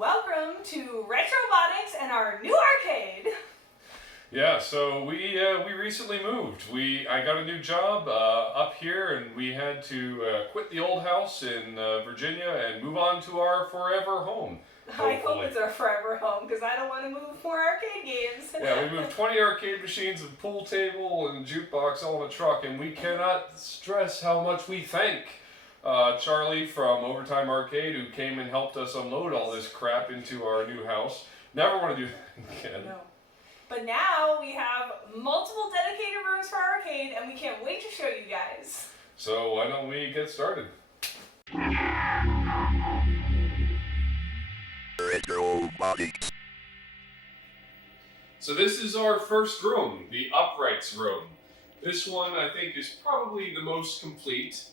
welcome to Retrobotics and our new arcade. Yeah, so we recently moved. I got a new job up here, and we had to quit the old house in Virginia and move on to our forever home. I hope it's our forever home because I don't want to move more arcade games. Yeah, we moved 20 arcade machines, a pool table, and a jukebox all in a truck, and we cannot stress how much we thank Charlie from Overtime Arcade, who came and helped us unload all this crap into our new house. Never want to do that again. No. But now we have multiple dedicated rooms for arcade, and we can't wait to show you guys. So why don't we get started? Retrobotics. So this is our first room, the uprights room. This one I think is probably the most complete,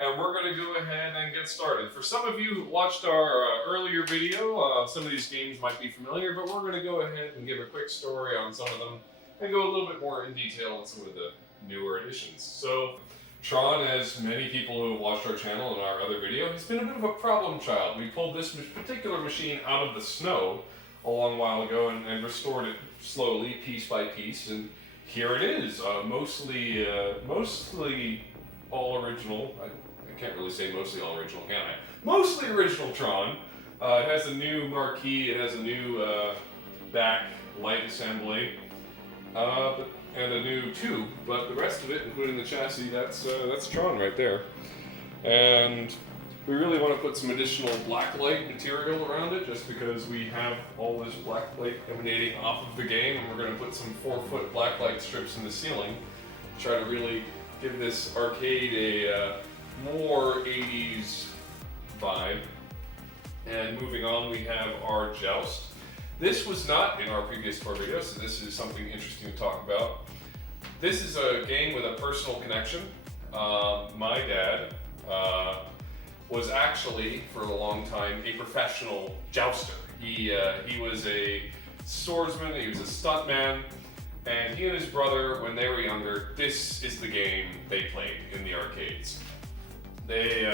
and we're going to go ahead and get started. For some of you who watched our earlier video, some of these games might be familiar, but we're going to go ahead and give a quick story on some of them and go a little bit more in detail on some of the newer additions. So TRON, as many people who have watched our channel and our other video, has been a bit of a problem child. We pulled this particular machine out of the snow a long while ago and restored it slowly, piece by piece, and here it is, mostly all original. I can't really say mostly all original, can I? Mostly original TRON. It has a new marquee, it has a new back light assembly, and a new tube, but the rest of it, including the chassis, that's TRON right there. And we really want to put some additional blacklight material around it, just because we have all this blacklight emanating off of the game, and we're going to put some 4-foot blacklight strips in the ceiling to try to really give this arcade a more 80s vibe. And moving on, we have our Joust. This was not in our previous tour video, so this is something interesting to talk about. This is a game with a personal connection. My dad was actually, for a long time, a professional jouster. He was a swordsman, he was a stuntman, and he and his brother, when they were younger, this is the game they played in the arcades. They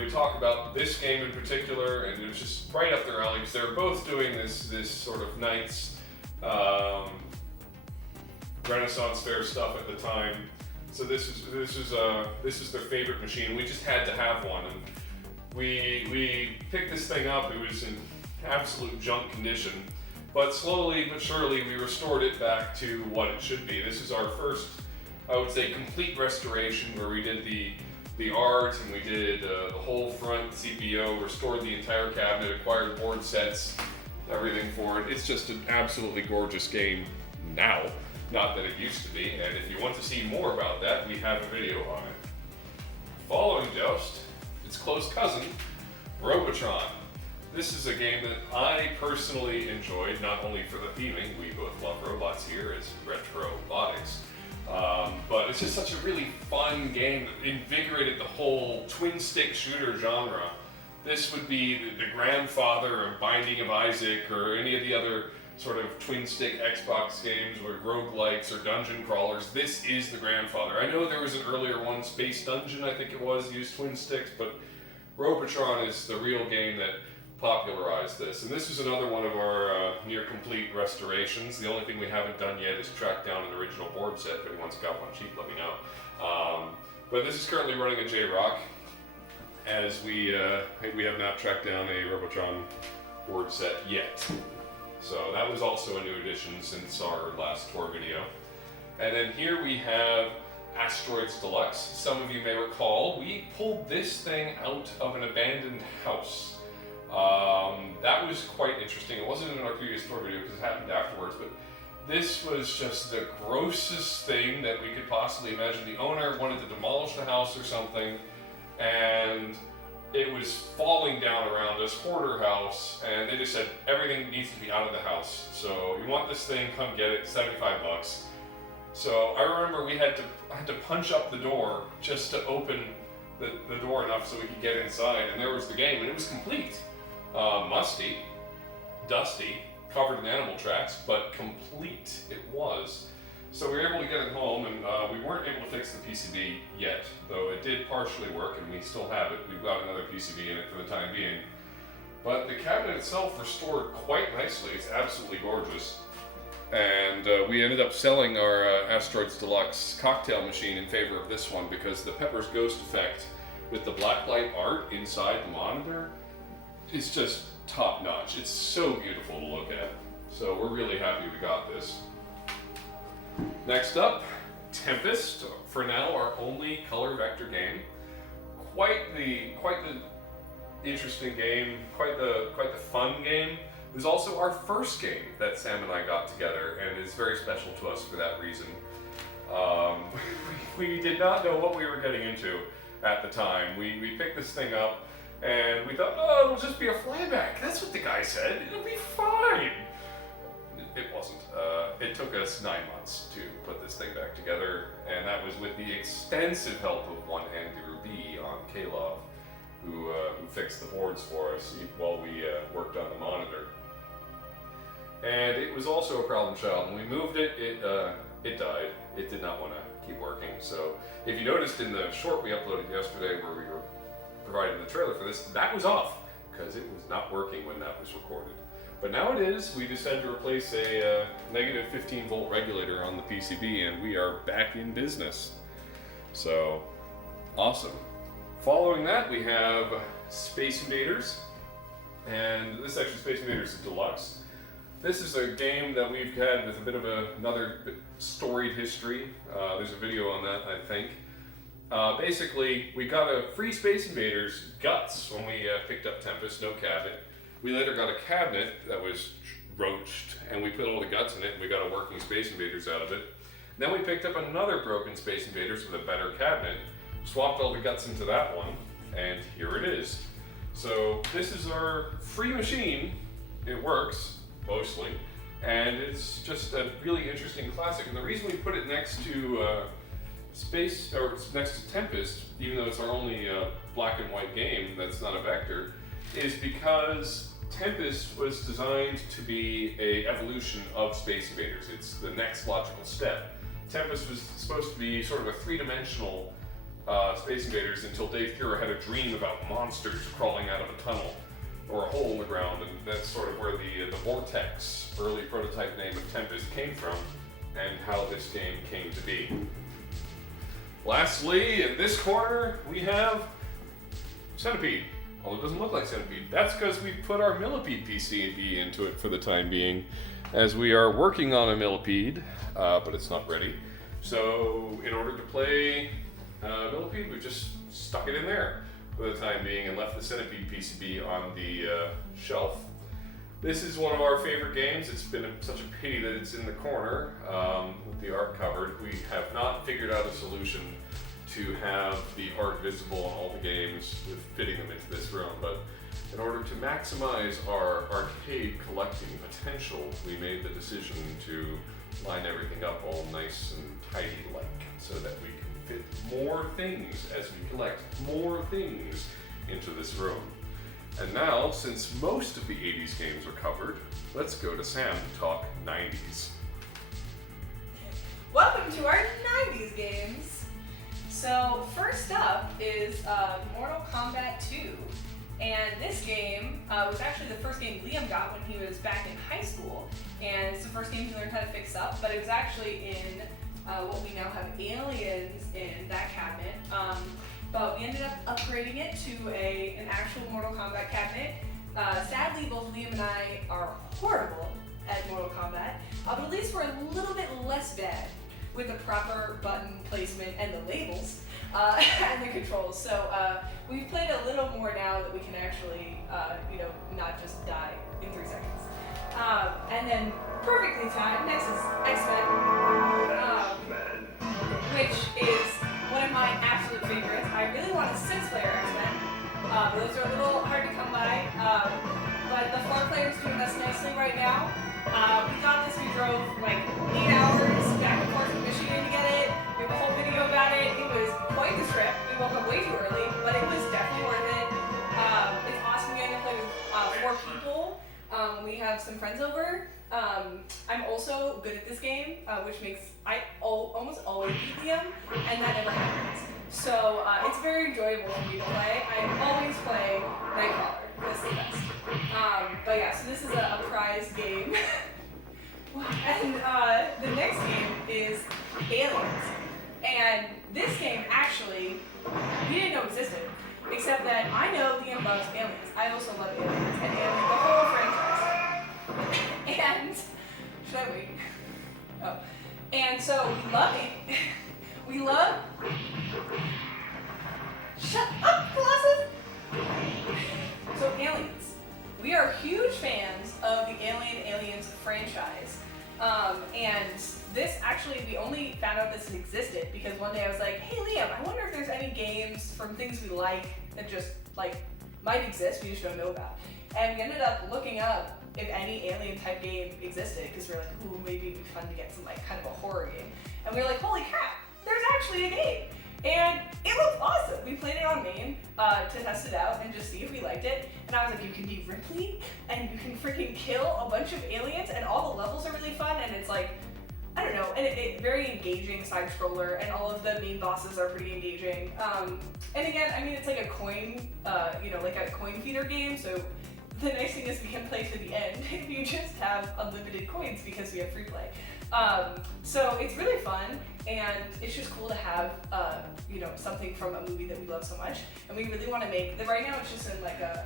would talk about this game in particular, and it was just right up their alley because they were both doing this sort of Knights Renaissance fair stuff at the time. So this is their favorite machine. We just had to have one, and we picked this thing up. It was in absolute junk condition, but slowly but surely we restored it back to what it should be. This is our first, I would say, complete restoration, where we did the art, and we did the whole front CPO, restored the entire cabinet, acquired board sets, everything for it. It's just an absolutely gorgeous game now, not that it used to be, and if you want to see more about that, we have a video on it. Following Joust, its close cousin, Robotron. This is a game that I personally enjoyed, not only for the theming, we both love robots here as Retrobotics, but it's just such a really fun game that invigorated the whole twin-stick shooter genre. This would be the grandfather of Binding of Isaac or any of the other sort of twin-stick Xbox games or roguelikes or dungeon crawlers. This is the grandfather. I know there was an earlier one, Space Dungeon, I think it was, used twin sticks, but Robotron is the real game that popularized this. And this is another one of our near-complete restorations. The only thing we haven't done yet is track down an original board set. If anyone's got one cheap, let me know. But this is currently running a J-Rock, as we have not tracked down a Robotron board set yet. So that was also a new addition since our last tour video. And then here we have Asteroids Deluxe. Some of you may recall, we pulled this thing out of an abandoned house. That was quite interesting. It wasn't in our previous tour video because it happened afterwards, but this was just the grossest thing that we could possibly imagine. The owner wanted to demolish the house or something, and it was falling down around us, hoarder house, and they just said everything needs to be out of the house. So you want this thing, come get it, 75 bucks. So I remember I had to punch up the door just to open the door enough so we could get inside, and there was the game, and it was complete. Musty, dusty, covered in animal tracks, but complete it was. So we were able to get it home, and we weren't able to fix the PCB yet, though it did partially work, and we still have it. We've got another PCB in it for the time being. But the cabinet itself restored quite nicely. It's absolutely gorgeous. And we ended up selling our Asteroids Deluxe cocktail machine in favor of this one because the Pepper's Ghost effect with the blacklight art inside the monitor is just top notch. It's so beautiful to look at. So we're really happy we got this. Next up, Tempest. For now, our only color vector game. Quite the interesting game. Quite the fun game. It was also our first game that Sam and I got together, and it's very special to us for that reason. We did not know what we were getting into at the time. We picked this thing up, and we thought, oh, it'll just be a flyback. That's what the guy said. It'll be fine. It wasn't. It took us 9 months to put this thing back together, and that was with the extensive help of one Andrew B. on K-Love, who fixed the boards for us while we worked on the monitor. And it was also a problem child. When we moved it, it died. It did not want to keep working. So if you noticed in the short we uploaded yesterday where we were providing the trailer for this, that was off because it was not working when that was recorded. But now it is. We decided to replace a negative 15 volt regulator on the PCB, and we are back in business. So awesome. Following that, we have Space Invaders, and this is actually Space Invaders Deluxe. This is a game that we've had with a bit of another storied history. There's a video on that, I think. Basically, we got a free Space Invaders guts when we picked up Tempest, no cabinet. We later got a cabinet that was roached, and we put all the guts in it, and we got a working Space Invaders out of it. Then we picked up another broken Space Invaders with a better cabinet, swapped all the guts into that one, and here it is. So this is our free machine. It works, mostly, and it's just a really interesting classic. And the reason we put it next to next to Tempest, even though it's our only black and white game that's not a vector, is because Tempest was designed to be an evolution of Space Invaders. It's the next logical step. Tempest was supposed to be sort of a three-dimensional Space Invaders until Dave Theurer had a dream about monsters crawling out of a tunnel or a hole in the ground, and that's sort of where the Vortex, early prototype name of Tempest, came from, and how this game came to be. Lastly, in this corner, we have Centipede. Although it doesn't look like Centipede. That's because we put our Millipede PCB into it for the time being, as we are working on a Millipede, but it's not ready. So in order to play Millipede, we just stuck it in there for the time being and left the Centipede PCB on the shelf. This is one of our favorite games. It's been such a pity that it's in the corner with the art covered. We have not figured out a solution to have the art visible on all the games with fitting them into this room, but in order to maximize our arcade collecting potential, we made the decision to line everything up all nice and tidy-like so that we can fit more things as we collect more things into this room. And now, since most of the 80s games are covered, let's go to Sam to talk 90s. Welcome to our 90s games. So first up is Mortal Kombat 2. And this game was actually the first game Liam got when he was back in high school. And it's the first game he learned how to fix up, but it was actually in what we now have Aliens in that cabinet. But we ended up upgrading it to an actual Mortal Kombat cabinet. Sadly, both Liam and I are horrible at Mortal Kombat, but at least we're a little bit less bad with the proper button placement and the labels and the controls. So we've played a little more now that we can actually, not just die in 3 seconds. And then perfectly timed, next is X-Men, which is one of my absolute favorites. I really want a 6-player X-Men. Those are a little hard to come by, but the 4-player is doing us nicely right now. We got this, we drove like 8 hours back and forth from Michigan to get it. We have a whole video about it. It was quite the trip. We woke up way too early, but it was definitely worth it. It's awesome getting to play with 4 people. We have some friends over. I'm also good at this game, which makes I almost always beat Liam, and that never happens. So it's very enjoyable for me to play. I always play Nightcrawler. That's the best. yeah, so this is a prize game. And the next game is Aliens. And this game actually, we didn't know existed, except that I know Liam loves Aliens. I also love Aliens, and Alien, the whole franchise. And, should I wait? Oh. And so we love it. We love, shut up, Colossus! So Aliens. We are huge fans of the Aliens franchise. And this actually, we only found out this existed because one day I was like, hey Liam, I wonder if there's any games from things we like that just like might exist, we just don't know about. And we ended up looking up if any alien type game existed because we were like, ooh, maybe it'd be fun to get some like kind of a horror game. And we were like, holy crap, there's actually a game. And it looked awesome. We played it on MAME to test it out and just see if we liked it. And I was like, you can be Ripley and you can freaking kill a bunch of aliens and all the levels are really fun and it's like, I don't know, and it very engaging side scroller and all of the main bosses are pretty engaging. And again, I mean, it's like a coin, like a coin feeder game. So the nice thing is we can play to the end if you just have unlimited coins because we have free play. So it's really fun and it's just cool to have, something from a movie that we love so much. And we really want to make, right now it's just in like a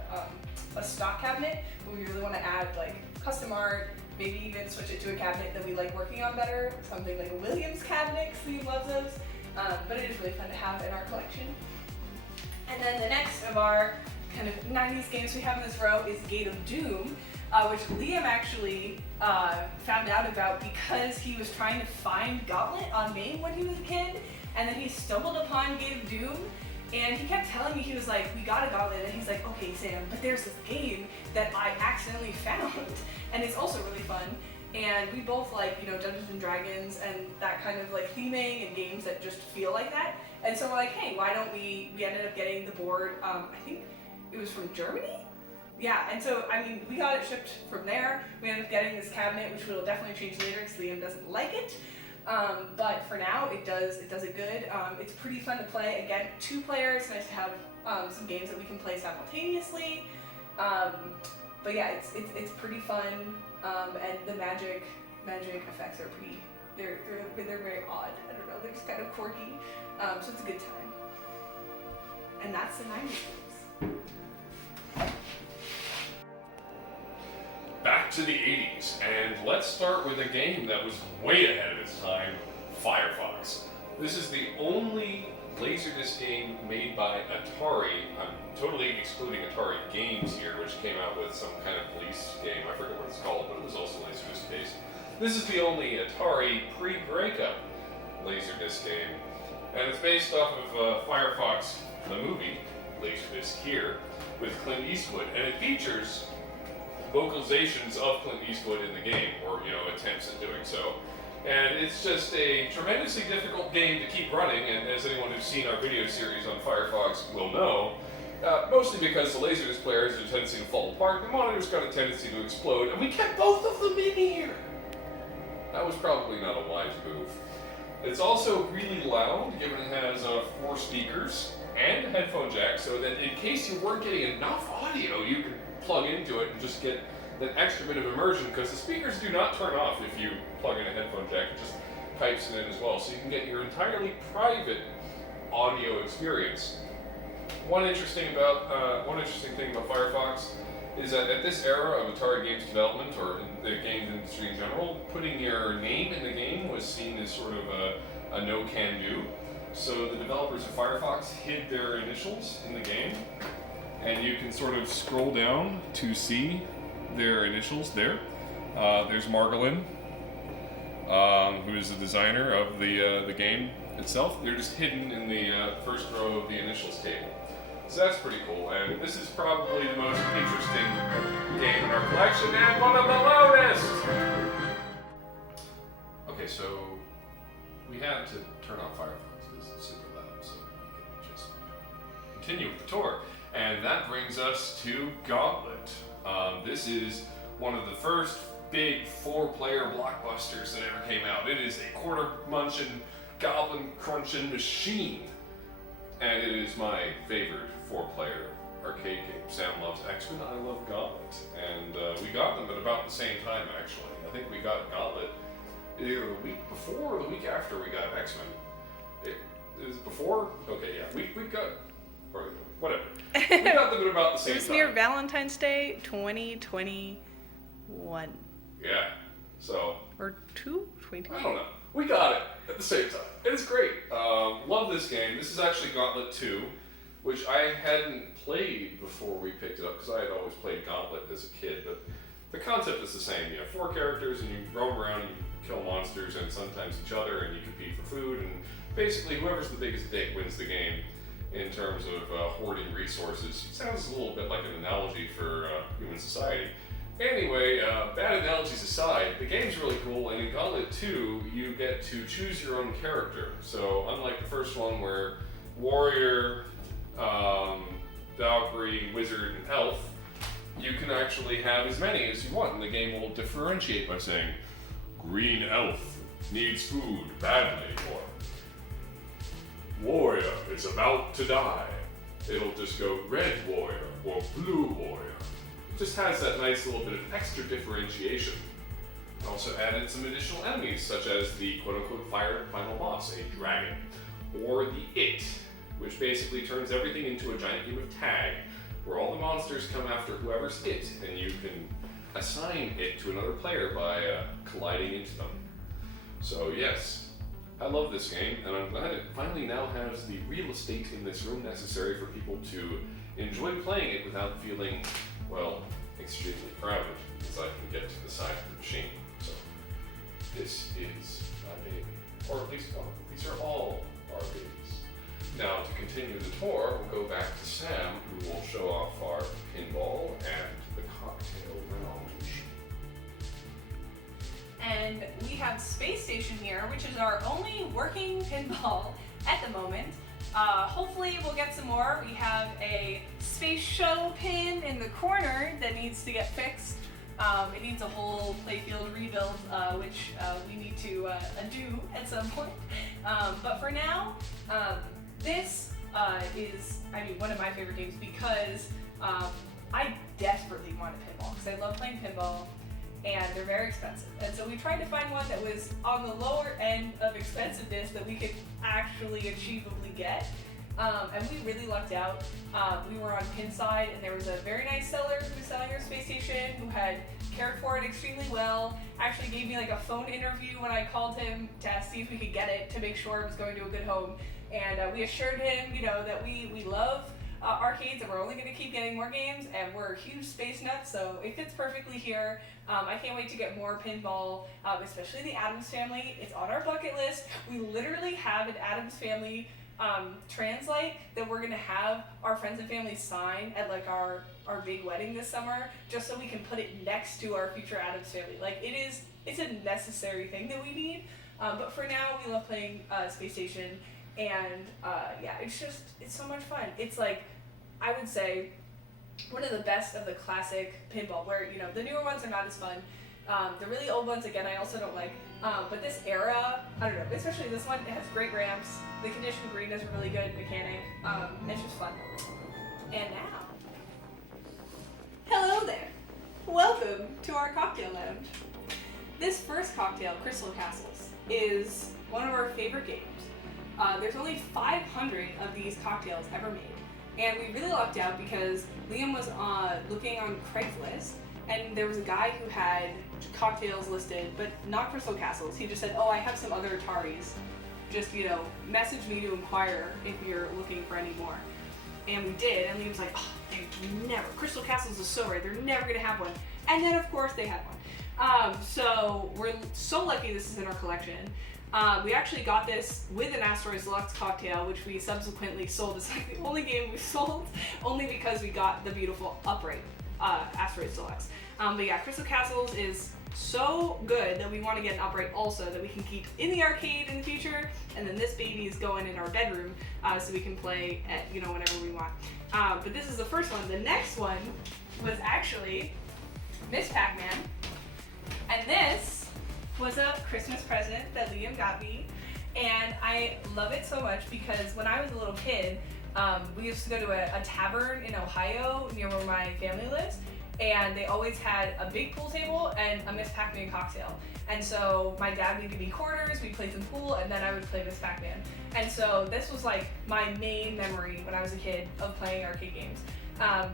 stock cabinet, but we really want to add like custom art, maybe even switch it to a cabinet that we like working on better, something like a Williams cabinet, because we love those. But it is really fun to have in our collection. And then the next of our kind of 90s games we have in this row is Gate of Doom, which Liam actually found out about because he was trying to find Gauntlet on MAME when he was a kid, and then he stumbled upon Gate of Doom, and he kept telling me, he was like, we got a Gauntlet, and he's like, okay Sam, but there's this game that I accidentally found, and it's also really fun, and we both like, Dungeons and Dragons and that kind of like theming and games that just feel like that, and so we're like, hey, why don't we ended up getting the board, I think it was from Germany? Yeah, and so, I mean, we got it shipped from there. We ended up getting this cabinet, which will definitely change later because Liam doesn't like it. But for now, it does it good. It's pretty fun to play. Again, 2 players, nice to have some games that we can play simultaneously. But yeah, it's pretty fun, and the magic effects are pretty, they're very odd. I don't know, they're just kind of quirky. So it's a good time. And that's the 90s games. Back to the 80s, and let's start with a game that was way ahead of its time, Firefox. This is the only Laserdisc game made by Atari. I'm totally excluding Atari Games here, which came out with some kind of police game. I forget what it's called, but it was also Laserdisc based. This is the only Atari pre-breakup Laserdisc game, and it's based off of Firefox, the movie, Laserdisc here, with Clint Eastwood, and it features vocalizations of Clint Eastwood in the game, or attempts at doing so. And it's just a tremendously difficult game to keep running, and as anyone who's seen our video series on Firefox will know, mostly because the Laserdisc player has a tendency to fall apart, the monitor's got a tendency to explode, and we kept both of them in here! That was probably not a wise move. It's also really loud, given it has 4 speakers and a headphone jack, so that in case you weren't getting enough audio, you could plug into it and just get that extra bit of immersion, because the speakers do not turn off if you plug in a headphone jack. It just pipes it in as well, so you can get your entirely private audio experience. One interesting thing about Firefox is that at this era of Atari games development, or in the games industry in general, putting your name in the game was seen as sort of a no-can-do. So the developers of Firefox hid their initials in the game, and you can sort of scroll down to see their initials there. There's Margolin, who is the designer of the game itself. They're just hidden in the first row of the initials table. So that's pretty cool, and this is probably the most interesting game in our collection, and one of the loudest! Okay, so we had to turn off Firefox because it's super loud, so we can just continue with the tour. And that brings us to Gauntlet. This is one of the first big 4-player blockbusters that ever came out. It is a quarter-munching, goblin-crunching machine. And it is my favorite 4-player arcade game. Sam loves X-Men, I love Gauntlet. And we the same time, actually. I think we got Gauntlet either the week before or the week after we got X-Men. It was before? Okay, yeah. We got, or whatever. We got them at about the same time. It was near Valentine's Day, 2021. Yeah. So. Or 2022? I don't know. We got it at the same time. It's great. Love this game. This is actually Gauntlet 2, which I hadn't played before we picked it up because I had always played Gauntlet as a kid. But the concept is the same. You have 4 characters and you roam around and you kill monsters and sometimes each other and you compete for food. And basically, whoever's the biggest dick wins the game in terms of hoarding resources. It sounds a little bit like an analogy for human society. Anyway, bad analogies aside, the game's really cool, and in Gauntlet 2, you get to choose your own character. So, unlike the first one where warrior, Valkyrie, wizard, and elf, you can actually have as many as you want, and the game will differentiate by saying, green elf needs food badly, or warrior is about to die. It'll just go red warrior or blue warrior. Just has that nice little bit of extra differentiation. Also added some additional enemies, such as the quote-unquote final boss, a dragon, or the It, which basically turns everything into a giant game of tag, where all the monsters come after whoever's It, and you can assign It to another player by colliding into them. So yes, I love this game, and I'm glad it finally now has the real estate in this room necessary for people to enjoy playing it without feeling, well, extremely crowded, as I can get to the side of the machine. So, this is my baby. Or at least, well, these are all our babies. Now, to continue the tour, we'll go back to Sam, who will show off our pinball and the cocktail lounge. And we have Space Station here, which is our only working pinball at the moment. Hopefully we'll get some more. We have a space shuttle pin in the corner that needs to get fixed. It needs a whole playfield rebuild, which we need to undo at some point. But for now, this is, one of my favorite games because I desperately want a pinball because I love playing pinball. And they're very expensive. And so we tried to find one that was on the lower end of expensiveness that we could actually achievably get. And we really lucked out. We were on Pinside, and there was a very nice seller who was selling our Space Station who had cared for it extremely well. Actually gave me like a phone interview when I called him to see if we could get it to make sure it was going to a good home. And we assured him, that we love arcades and we're only going to keep getting more games, and we're huge space nuts, so it fits perfectly here. I can't wait to get more pinball, especially the Addams Family. It's on our bucket list. We literally have an Addams Family translate that we're going to have our friends and family sign at like our big wedding this summer, just so we can put it next to our future Addams Family. Like it's a necessary thing that we need, but for now we love playing Space Station. And it's so much fun. It's like, I would say, one of the best of the classic pinball, where, the newer ones are not as fun. The really old ones, again, I also don't like. But this era, I don't know, especially this one, it has great ramps. The condition green is a really good mechanic. It's just fun. And now, hello there. Welcome to our cocktail lounge. This first cocktail, Crystal Castles, is one of our favorite games. There's only 500 of these cocktails ever made. And we really lucked out because Liam was looking on Craigslist, and there was a guy who had cocktails listed, but not Crystal Castles. He just said, I have some other Ataris. Just, message me to inquire if you're looking for any more. And we did, and Liam's like, never. Crystal Castles is so rare. They're never going to have one. And then, of course, they had one. So we're so lucky this is in our collection. We actually got this with an Asteroids Deluxe cocktail, which we subsequently sold. It's like the only game we sold, only because we got the beautiful upright Asteroids Deluxe. But yeah, Crystal Castles is so good that we want to get an upright also that we can keep in the arcade in the future, and then this baby is going in our bedroom so we can play at whenever we want. But this is the first one. The next one was actually Miss Pacman, and this was a Christmas present that Liam got me, and I love it so much because when I was a little kid, we used to go to a tavern in Ohio near where my family lives, and they always had a big pool table and a Miss Pacman cocktail. And so my dad would give me quarters, we'd play some pool, and then I would play Miss Pacman. And so this was like my main memory when I was a kid of playing arcade games.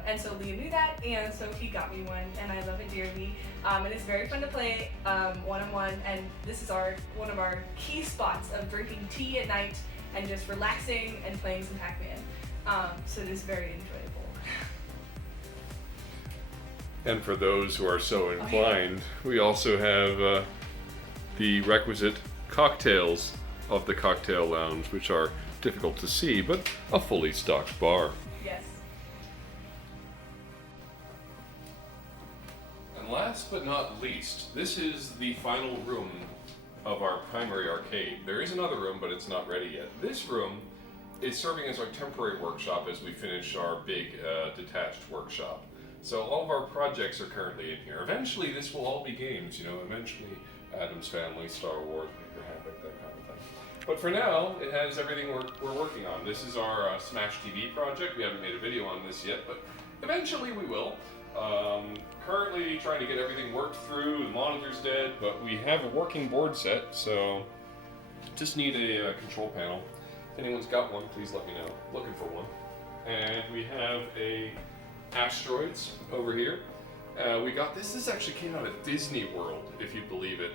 And so Liam knew that, and so he got me one, and I love it dearly. And it's very fun to play one-on-one, and this is one of our key spots of drinking tea at night and just relaxing and playing some Pac-Man. So it is very enjoyable. And for those who are so inclined, we also have the requisite cocktails of the cocktail lounge, which are difficult to see, but a fully stocked bar. Yes. And last but not least, this is the final room of our primary arcade. There is another room, but it's not ready yet. This room is serving as our temporary workshop as we finish our big detached workshop. So all of our projects are currently in here. Eventually this will all be games, eventually Addams Family, Star Wars, Maker Havoc, that kind of thing. But for now, it has everything we're working on. This is our Smash TV project. We haven't made a video on this yet, but eventually we will. Currently trying to get everything worked through, the monitor's dead, but we have a working board set, so just need a control panel. If anyone's got one, please let me know. Looking for one. And we have a Asteroids over here. This actually came out of Disney World, if you believe it.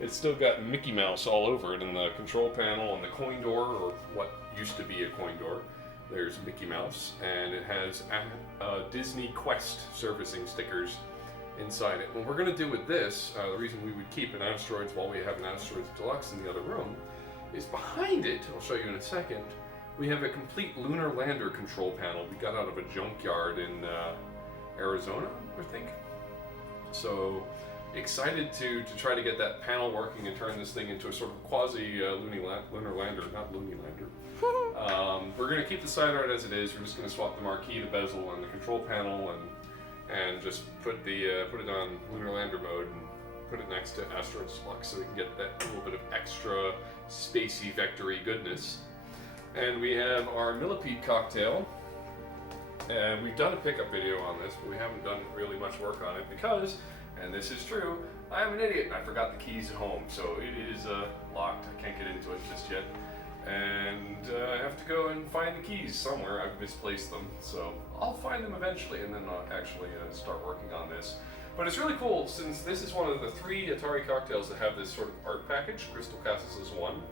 It's still got Mickey Mouse all over it in the control panel and the coin door, or what used to be a coin door. There's Mickey Mouse, and it has Disney Quest servicing stickers inside it. What we're going to do with this, the reason we would keep an Asteroids while we have an Asteroids Deluxe in the other room, is behind it, I'll show you in a second, we have a complete lunar lander control panel we got out of a junkyard in Arizona, I think. So excited to try to get that panel working and turn this thing into a sort of quasi lunar lander, not loony lander. We're going to keep the side art as it is. We're just going to swap the marquee, the bezel, and the control panel, and just put it on lunar lander mode and put it next to Asteroids Deluxe so we can get that little bit of extra spacey vectory goodness. And we have our Millipede cocktail. And we've done a pickup video on this, but we haven't done really much work on it because, and this is true, I'm an idiot and I forgot the keys at home, so it is locked. I can't get into it just yet. And I have to go and find the keys somewhere. I've misplaced them, so I'll find them eventually and then I'll actually start working on this. But it's really cool since this is one of the 3 Atari cocktails that have this sort of art package. Crystal Castles is 1,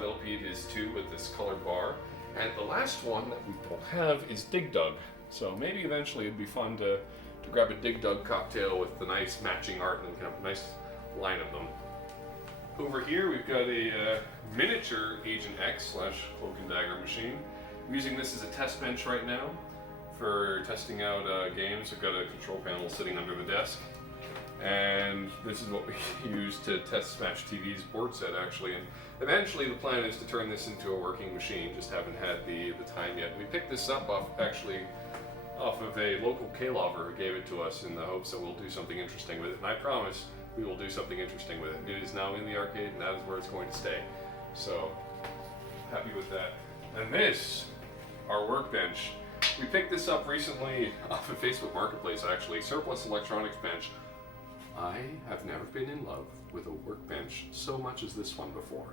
Millipede is 2 with this colored bar, and the last one that we don't have is Dig Dug. So maybe eventually it'd be fun to grab a Dig Dug cocktail with the nice matching art and kind of a nice line of them. Over here we've got a miniature Agent X / Cloak and Dagger machine. I'm using this as a test bench right now for testing out games. I've got a control panel sitting under the desk, and this is what we use to test Smash TV's board set actually. And eventually the plan is to turn this into a working machine, just haven't had the time yet. We picked this up off of a local K-lover who gave it to us in the hopes that we'll do something interesting with it, and I promise we will do something interesting with it. It is now in the arcade and that is where it's going to stay. So, happy with that. And this, our workbench. We picked this up recently off of Facebook Marketplace actually, surplus electronics bench. I have never been in love with a workbench so much as this one before.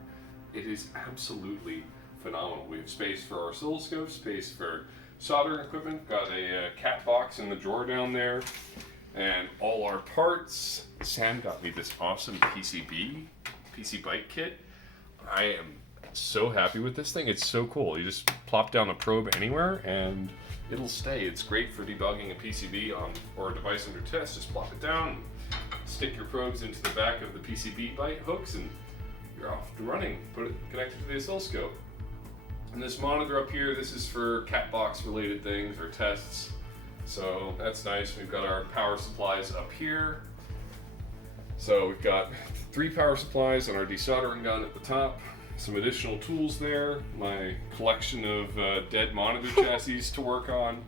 It is absolutely phenomenal. We have space for our oscilloscope, space for soldering equipment, got a cat box in the drawer down there, and all our parts. Sam got me this awesome PC Byte kit. I am so happy with this thing. It's so cool. You just plop down a probe anywhere and it'll stay. It's great for debugging a PCB or a device under test. Just plop it down, stick your probes into the back of the PCB Byte hooks, and you're off and running. Put it connected to the oscilloscope. And this monitor up here, this is for cat box related things or tests. So that's nice. We've got our power supplies up here. So we've got 3 power supplies and our desoldering gun at the top. Some additional tools there. My collection of dead monitor chassis to work on.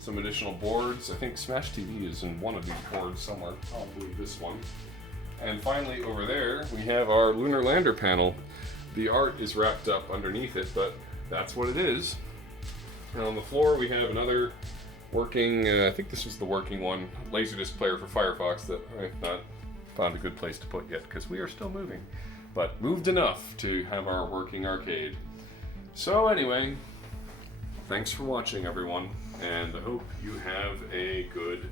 Some additional boards. I think Smash TV is in one of these boards somewhere. Probably this one. And finally over there we have our lunar lander panel. The art is wrapped up underneath it, but that's what it is. And on the floor we have another working, I think this was the working one, Laserdisc player for Firefox that I've not found a good place to put yet because we are still moving. But moved enough to have our working arcade. So anyway, thanks for watching everyone, and I hope you have a good